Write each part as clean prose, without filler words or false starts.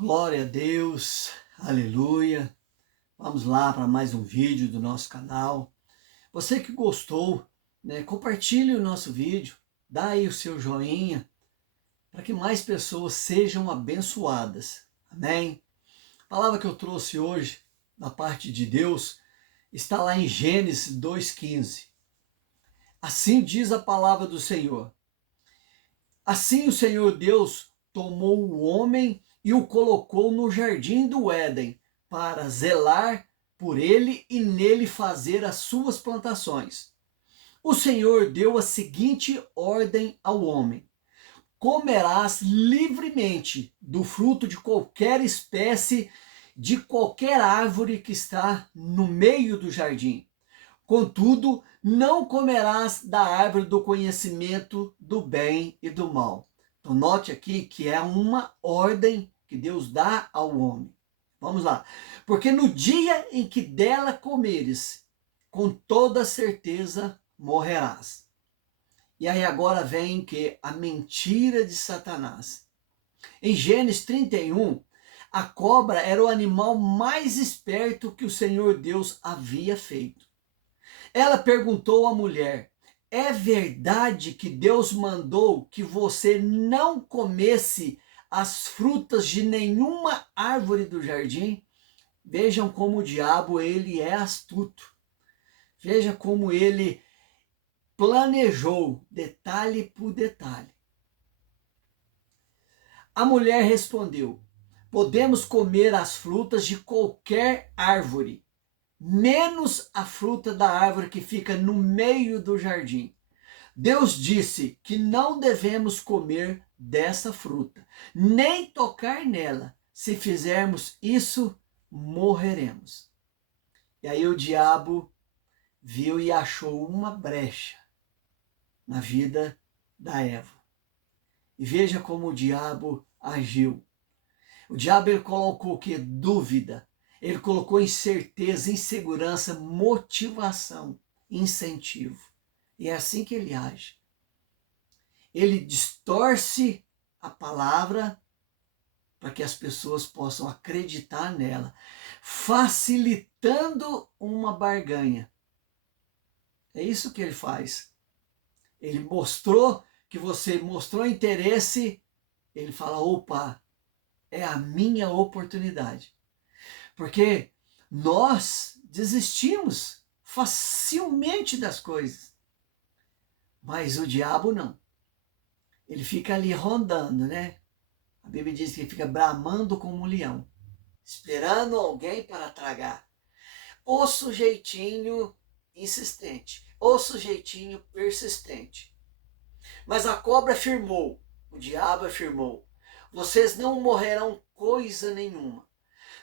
Glória a Deus, aleluia. Vamos lá para mais um vídeo do nosso canal. Você que gostou, compartilhe o nosso vídeo, dá aí o seu joinha, para que mais pessoas sejam abençoadas. Amém? A palavra que eu trouxe hoje, da parte de Deus, está lá em Gênesis 2,15. Assim diz a palavra do Senhor. Assim o Senhor Deus tomou o homem e o colocou no jardim do Éden para zelar por ele e nele fazer as suas plantações. O Senhor deu a seguinte ordem ao homem: comerás livremente do fruto de qualquer espécie, de qualquer árvore que está no meio do jardim. Contudo, não comerás da árvore do conhecimento do bem e do mal. Então, note aqui que é uma ordem que Deus dá ao homem. Vamos lá. Porque no dia em que dela comeres, com toda certeza morrerás. E aí agora vem que a mentira de Satanás. Em Gênesis 31, a cobra era o animal mais esperto que o Senhor Deus havia feito. Ela perguntou à mulher: é verdade que Deus mandou que você não comesse as frutas de nenhuma árvore do jardim? Vejam como o diabo ele é astuto. Veja como ele planejou detalhe por detalhe. A mulher respondeu: podemos comer as frutas de qualquer árvore, menos a fruta da árvore que fica no meio do jardim. Deus disse que não devemos comer dessa fruta, nem tocar nela. Se fizermos isso, morreremos. E aí o diabo viu e achou uma brecha na vida da Eva. E veja como o diabo agiu. O diabo ele colocou o quê? Dúvida. Ele colocou incerteza, insegurança, motivação, incentivo. E é assim que ele age. Ele distorce a palavra para que as pessoas possam acreditar nela, facilitando uma barganha. É isso que ele faz. Ele mostrou que você mostrou interesse, ele fala: opa, é a minha oportunidade. Porque nós desistimos facilmente das coisas, mas o diabo não. Ele fica ali rondando, né? A Bíblia diz que ele fica bramando como um leão, esperando alguém para tragar. O sujeitinho insistente, o sujeitinho persistente. Mas a cobra afirmou, o diabo afirmou: vocês não morrerão coisa nenhuma.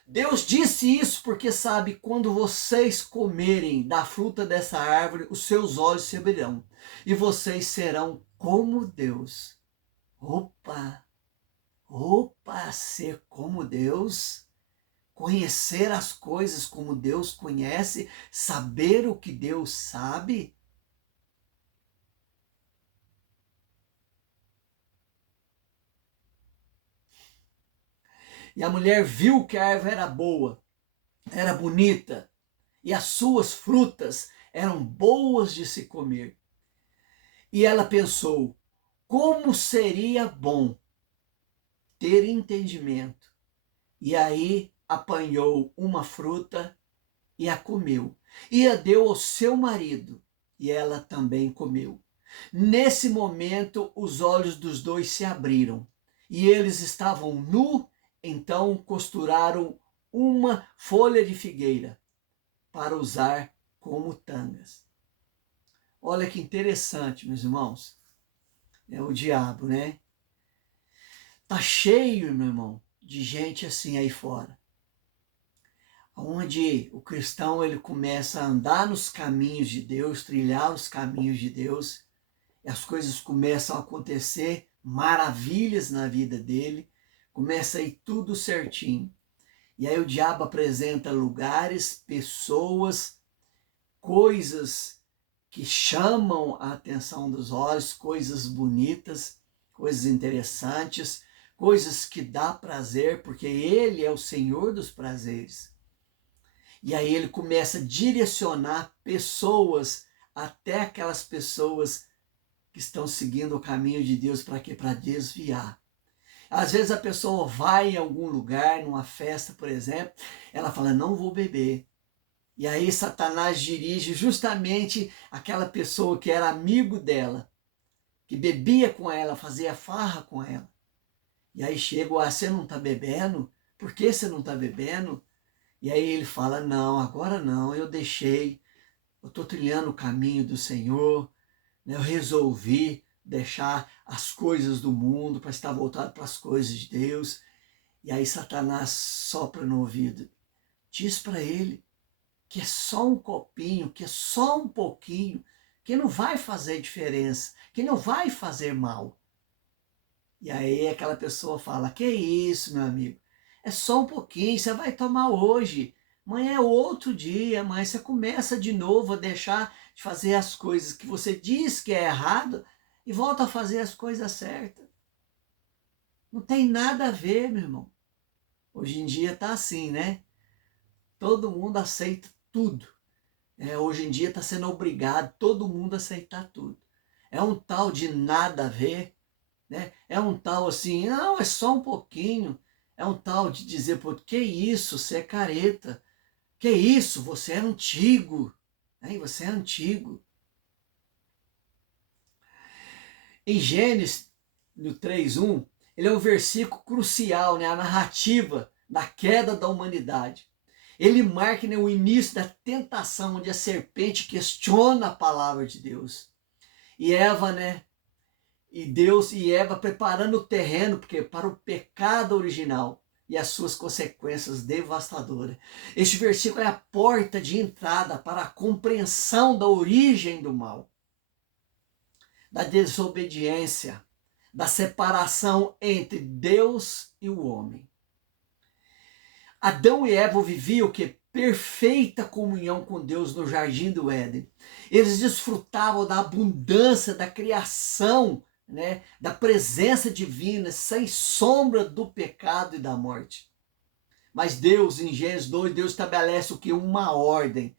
Deus disse isso porque sabe, quando vocês comerem da fruta dessa árvore, os seus olhos se abrirão e vocês serão como Deus. Opa! Opa, ser como Deus, conhecer as coisas como Deus conhece, saber o que Deus sabe. E a mulher viu que a árvore era boa, era bonita, e as suas frutas eram boas de se comer. E ela pensou: como seria bom ter entendimento. E aí apanhou uma fruta e a comeu. E a deu ao seu marido, e ela também comeu. Nesse momento, os olhos dos dois se abriram, e eles estavam nus, então costuraram uma folha de figueira para usar como tangas. Olha que interessante, meus irmãos. É o diabo, né? Tá cheio, meu irmão, de gente assim aí fora, onde o cristão ele começa a andar nos caminhos de Deus, trilhar os caminhos de Deus, e as coisas começam a acontecer, maravilhas na vida dele, começa a ir tudo certinho. E aí o diabo apresenta lugares, pessoas, coisas que chamam a atenção dos olhos, coisas bonitas, coisas interessantes, coisas que dá prazer, porque ele é o Senhor dos prazeres. E aí ele começa a direcionar pessoas, até aquelas pessoas que estão seguindo o caminho de Deus, para quê? Para desviar. Às vezes a pessoa vai em algum lugar, numa festa, por exemplo, ela fala, não vou beber. E aí Satanás dirige justamente aquela pessoa que era amigo dela, que bebia com ela, fazia farra com ela. E aí chega, você não está bebendo? Por que você não está bebendo? E aí ele fala, não, agora não, eu deixei, eu estou trilhando o caminho do Senhor, né? Eu resolvi deixar as coisas do mundo para estar voltado para as coisas de Deus. E aí Satanás sopra no ouvido, diz para ele que é só um copinho, que é só um pouquinho, que não vai fazer diferença, que não vai fazer mal. E aí aquela pessoa fala, que isso, meu amigo, é só um pouquinho, você vai tomar hoje, amanhã é outro dia, amanhã você começa de novo a deixar de fazer as coisas que você diz que é errado e volta a fazer as coisas certas. Não tem nada a ver, meu irmão. Hoje em dia tá assim, né? Todo mundo aceita tudo. Hoje em dia está sendo obrigado todo mundo a aceitar tudo. É um tal de nada a ver, né? É um tal assim, não, é só um pouquinho. É um tal de dizer, pô, que isso, você é careta. Que isso, você é antigo. Né? Você é antigo. Em Gênesis, no 3:1, ele é um versículo crucial, né? A narrativa da queda da humanidade. Ele marca, né, o início da tentação, onde a serpente questiona a palavra de Deus. E Eva, né? E Deus e Eva preparando o terreno porque para o pecado original e as suas consequências devastadoras. Este versículo é a porta de entrada para a compreensão da origem do mal, da desobediência, da separação entre Deus e o homem. Adão e Eva viviam o que? Perfeita comunhão com Deus no jardim do Éden. Eles desfrutavam da abundância da criação, né, da presença divina, sem sombra do pecado e da morte. Mas Deus, em Gênesis 2, Deus estabelece o que? Uma ordem,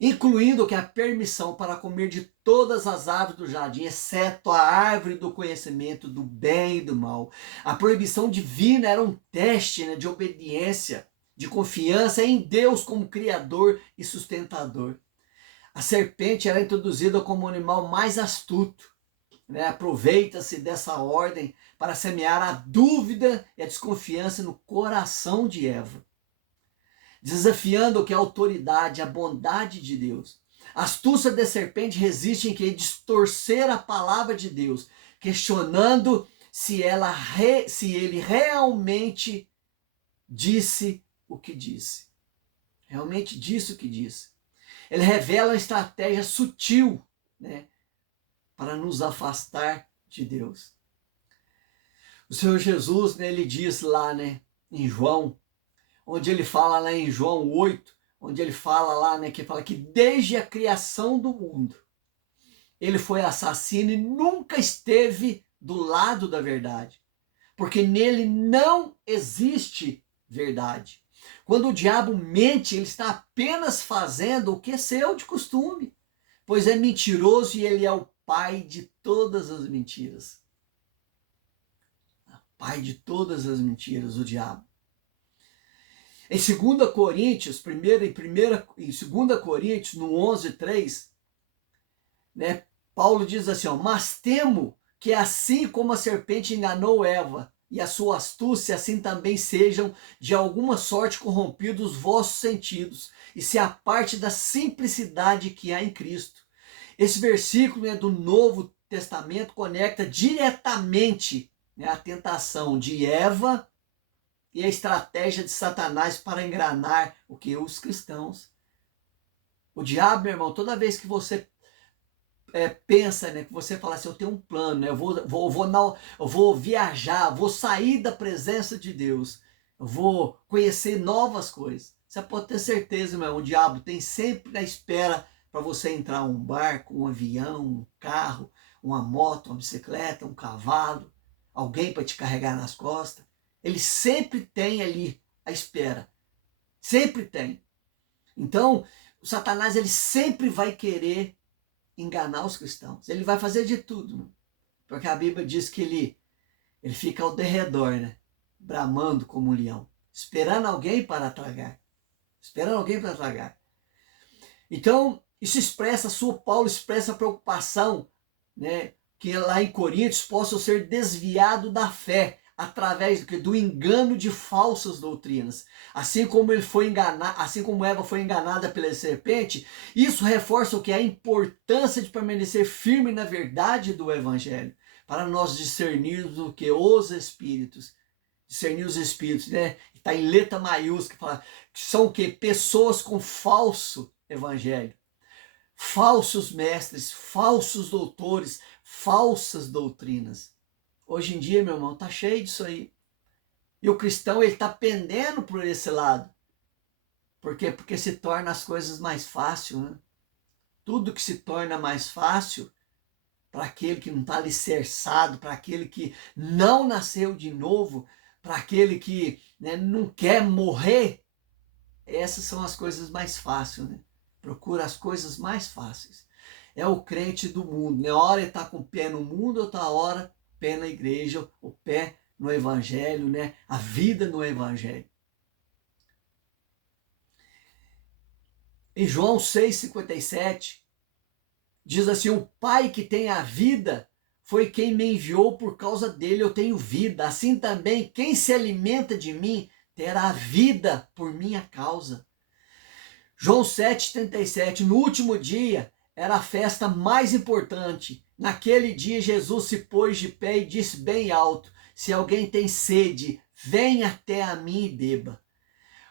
incluindo que a permissão para comer de todas as árvores do jardim, exceto a árvore do conhecimento do bem e do mal. A proibição divina era um teste, né, de obediência, de confiança em Deus como Criador e sustentador. A serpente era introduzida como o animal mais astuto, né? Aproveita-se dessa ordem para semear a dúvida e a desconfiança no coração de Eva, desafiando que a autoridade, a bondade de Deus. A astúcia da serpente resiste em que distorcer a palavra de Deus, questionando se ele realmente disse o que disse. Realmente disse o que disse. Ele revela uma estratégia sutil, né, para nos afastar de Deus. O Senhor Jesus, né, ele diz lá, né, em João, onde ele fala lá em João 8, onde ele fala lá, né, que fala que desde a criação do mundo, ele foi assassino e nunca esteve do lado da verdade, porque nele não existe verdade. Quando o diabo mente, ele está apenas fazendo o que é seu de costume, pois é mentiroso e ele é o pai de todas as mentiras. Pai de todas as mentiras, o diabo. Em 2 Coríntios, em 2 Coríntios, no 11:3, né, Paulo diz assim, ó, mas temo que assim como a serpente enganou Eva e a sua astúcia, assim também sejam de alguma sorte corrompidos os vossos sentidos e se aparte da simplicidade que há em Cristo. Esse versículo, né, do Novo Testamento conecta diretamente, né, a tentação de Eva e a estratégia de Satanás para enganar o que? Os cristãos. O diabo, meu irmão, toda vez que você pensa, né, que você fala assim, eu tenho um plano, né, eu vou viajar, vou sair da presença de Deus, eu vou conhecer novas coisas. Você pode ter certeza, meu irmão, o diabo tem sempre na espera para você entrar um barco, um avião, um carro, uma moto, uma bicicleta, um cavalo. alguém para te carregar nas costas. Ele sempre tem ali a espera. Sempre tem. Então, o Satanás ele sempre vai querer enganar os cristãos. Ele vai fazer de tudo. Porque a Bíblia diz que ele fica ao derredor, né? Bramando como um leão. Esperando alguém para tragar. Esperando alguém para tragar. Então, isso expressa, Paulo expressa a preocupação, né? Que lá em Coríntios possam ser desviados da fé através do engano de falsas doutrinas. Assim como ele foi enganado, assim como Eva foi enganada pela serpente, isso reforça o que? A importância de permanecer firme na verdade do evangelho, para nós discernirmos o que? Os espíritos. Discernir os espíritos, né? Está em letra maiúscula, fala que são o quê? Pessoas com falso evangelho. Falsos mestres, falsos doutores, falsas doutrinas. Hoje em dia, meu irmão, tá cheio disso aí. E o cristão, ele tá pendendo por esse lado. Por quê? Porque se torna as coisas mais fáceis, né? Tudo que se torna mais fácil, para aquele que não está alicerçado, para aquele que não nasceu de novo, para aquele que, né, não quer morrer, essas são as coisas mais fáceis, né? Procura as coisas mais fáceis. É o crente do mundo, né? A hora ele está com o pé no mundo, outra hora pé na igreja, o pé no evangelho, né? A vida no evangelho. Em João 6,57, diz assim: o Pai que tem a vida foi quem me enviou, por causa dele eu tenho vida. Assim também, quem se alimenta de mim terá vida por minha causa. João 7,37, no último dia era a festa mais importante. Naquele dia Jesus se pôs de pé e disse bem alto: se alguém tem sede, venha até a mim e beba.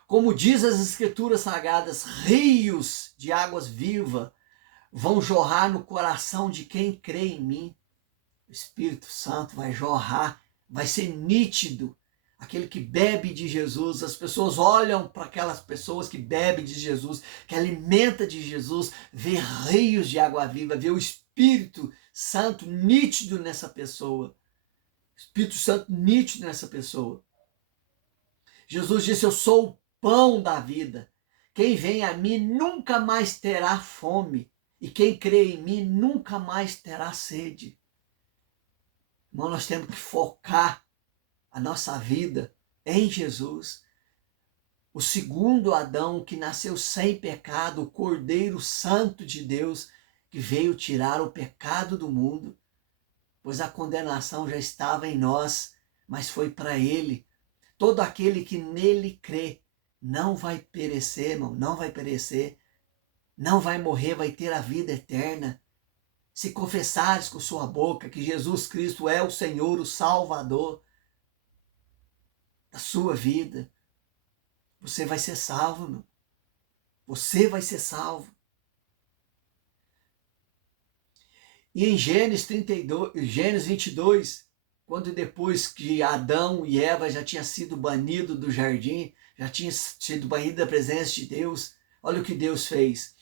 Como diz as escrituras sagradas, rios de águas vivas vão jorrar no coração de quem crê em mim. O Espírito Santo vai jorrar, vai ser nítido. Aquele que bebe de Jesus, as pessoas olham para aquelas pessoas que bebem de Jesus, que alimenta de Jesus, vê rios de água viva, vê o Espírito Santo nítido nessa pessoa. Espírito Santo nítido nessa pessoa. Jesus disse: eu sou o pão da vida. Quem vem a mim nunca mais terá fome, e quem crê em mim nunca mais terá sede. Irmão, nós temos que focar a nossa vida em Jesus. O segundo Adão que nasceu sem pecado, o Cordeiro Santo de Deus, que veio tirar o pecado do mundo, pois a condenação já estava em nós, mas foi para ele. Todo aquele que nele crê não vai perecer, irmão, não vai perecer, não vai morrer, vai ter a vida eterna. Se confessares com sua boca que Jesus Cristo é o Senhor, o Salvador da sua vida, você vai ser salvo, meu. Você vai ser salvo. E em Gênesis 22, quando depois que Adão e Eva já tinham sido banidos do jardim, já tinham sido banidos da presença de Deus, olha o que Deus fez.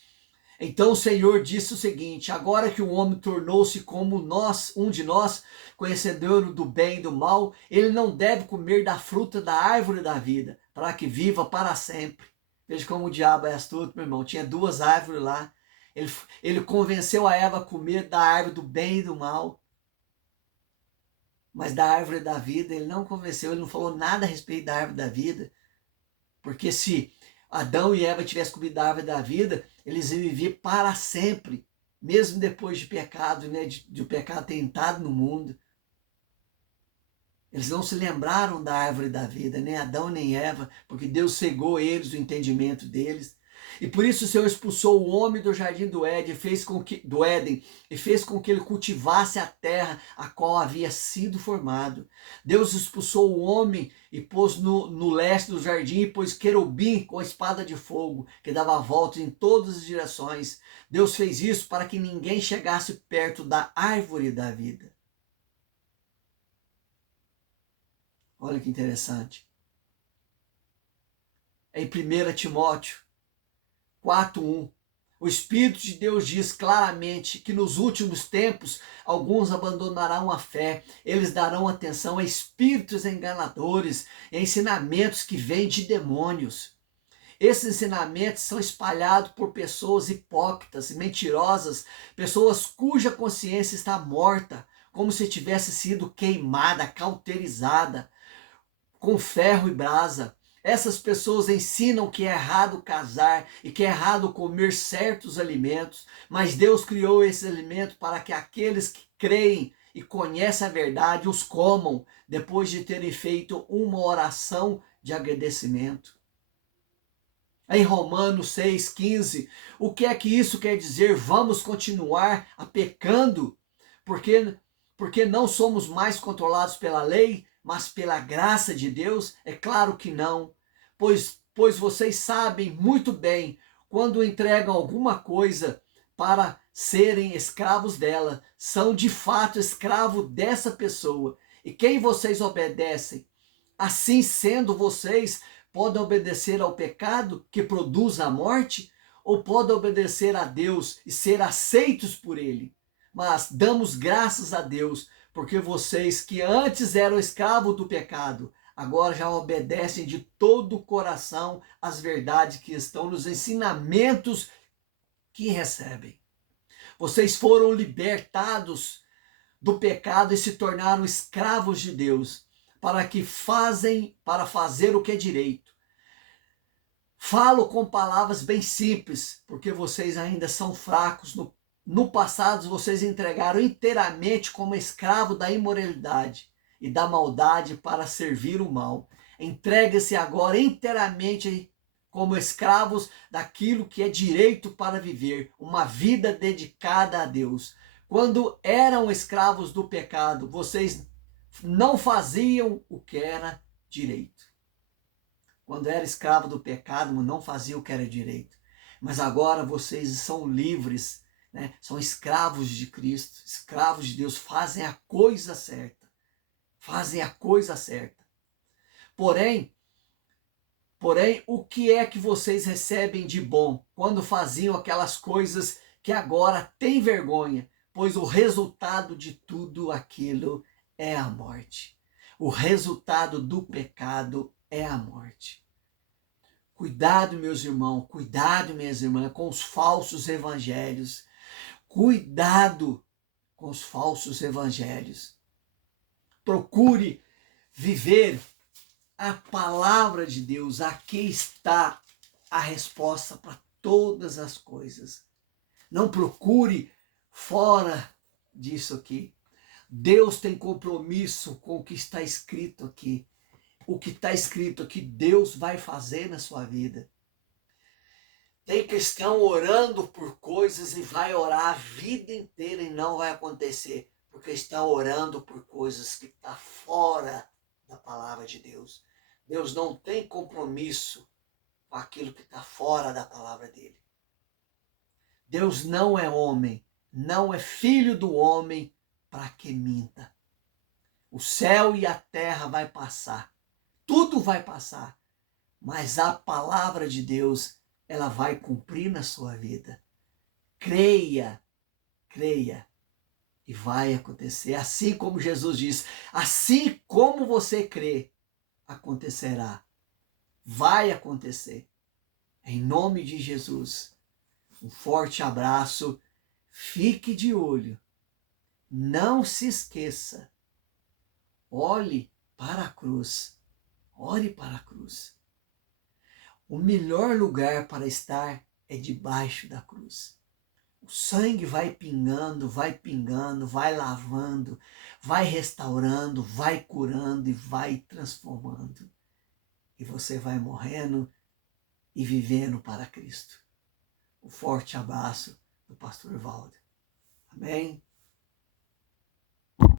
Então o Senhor disse o seguinte: agora que o homem tornou-se como nós, um de nós, conhecedor do bem e do mal, ele não deve comer da fruta da árvore da vida, para que viva para sempre. Veja como o diabo é astuto, meu irmão. Tinha duas árvores lá. Ele convenceu a Eva a comer da árvore do bem e do mal. Mas da árvore da vida ele não convenceu, ele não falou nada a respeito da árvore da vida. Porque se Adão e Eva tivessem comido da árvore da vida, eles iam viver para sempre, mesmo depois de pecado, né, de o pecado ter entrado no mundo. Eles não se lembraram da árvore da vida, nem Adão nem Eva, porque Deus cegou eles, o entendimento deles. E por isso o Senhor expulsou o homem do jardim do Éden, e fez com que ele cultivasse a terra a qual havia sido formado. Deus expulsou o homem e pôs no leste do jardim, e pôs querubim com a espada de fogo, que dava voltas em todas as direções. Deus fez isso para que ninguém chegasse perto da árvore da vida. Olha que interessante. Em 1 Timóteo 4:1, O Espírito de Deus diz claramente que nos últimos tempos alguns abandonarão a fé, eles darão atenção a espíritos enganadores, a ensinamentos que vêm de demônios. Esses ensinamentos são espalhados por pessoas hipócritas e mentirosas, pessoas cuja consciência está morta, como se tivesse sido queimada, cauterizada, com ferro e brasa. Essas pessoas ensinam que é errado casar e que é errado comer certos alimentos, mas Deus criou esse alimento para que aqueles que creem e conhecem a verdade os comam, depois de terem feito uma oração de agradecimento. Em Romanos 6,15, o que é que isso quer dizer? Vamos continuar a pecando? Porque não somos mais controlados pela lei, mas pela graça de Deus? É claro que não. Pois vocês sabem muito bem, quando entregam alguma coisa para serem escravos dela, são de fato escravo dessa pessoa. E quem vocês obedecem? Assim sendo, vocês podem obedecer ao pecado que produz a morte, ou podem obedecer a Deus e ser aceitos por Ele. Mas damos graças a Deus, porque vocês que antes eram escravos do pecado, agora já obedecem de todo o coração às verdades que estão nos ensinamentos que recebem. Vocês foram libertados do pecado e se tornaram escravos de Deus, para fazer o que é direito. Falo com palavras bem simples, porque vocês ainda são fracos. No passado, vocês entregaram inteiramente como escravo da imoralidade e da maldade para servir o mal. Entregue-se agora inteiramente como escravos daquilo que é direito para viver, uma vida dedicada a Deus. Quando eram escravos do pecado, vocês não faziam o que era direito. Quando era escravo do pecado, não fazia o que era direito. Mas agora vocês são livres, né? São escravos de Cristo, escravos de Deus, fazem a coisa certa. Fazem a coisa certa. Porém, o que é que vocês recebem de bom quando faziam aquelas coisas que agora têm vergonha? Pois o resultado de tudo aquilo é a morte. O resultado do pecado é a morte. Cuidado, meus irmãos, cuidado, minhas irmãs, com os falsos evangelhos. Cuidado com os falsos evangelhos. Procure viver a palavra de Deus. Aqui está a resposta para todas as coisas. Não procure fora disso aqui. Deus tem compromisso com o que está escrito aqui. O que está escrito aqui, Deus vai fazer na sua vida. Tem cristão orando por coisas e vai orar a vida inteira e não vai acontecer, porque está orando por coisas que estão fora da palavra de Deus. Deus não tem compromisso com aquilo que está fora da palavra dele. Deus não é homem, não é filho do homem para que minta. O céu e a terra vai passar. Tudo vai passar, mas a palavra de Deus, ela vai cumprir na sua vida. Creia, creia, e vai acontecer. Assim como Jesus diz, assim como você crê, acontecerá. Vai acontecer. Em nome de Jesus, um forte abraço. Fique de olho. Não se esqueça. Olhe para a cruz. Ore para a cruz. O melhor lugar para estar é debaixo da cruz. O sangue vai pingando, vai lavando, vai restaurando, vai curando e vai transformando. E você vai morrendo e vivendo para Cristo. Um forte abraço do pastor Valdo. Amém?